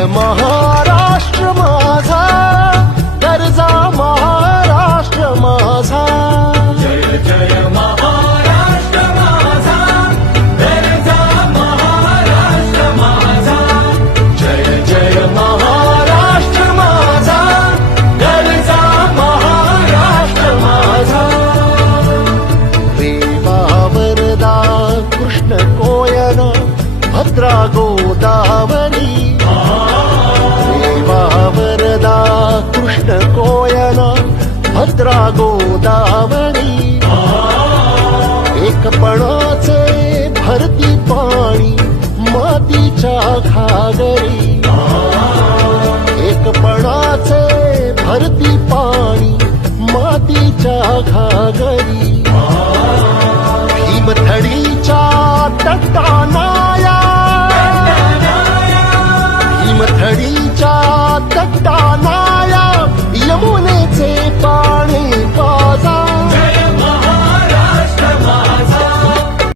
जय महाराष्ट्र माझा गरजा महाराष्ट्र माझा. जय जय महाराष्ट्र माझा गरजा महाराष्ट्र माझा जय जय महाराष्ट्र माझा गरजा महाराष्ट्र माझा कृष्ण कोयना भद्रा गोदावरी भद्रा गोदावरी एकपणाचे भरती पाणी मातीच्या घागरी एकपणाचे भरती पाणी मातीच्या घागरी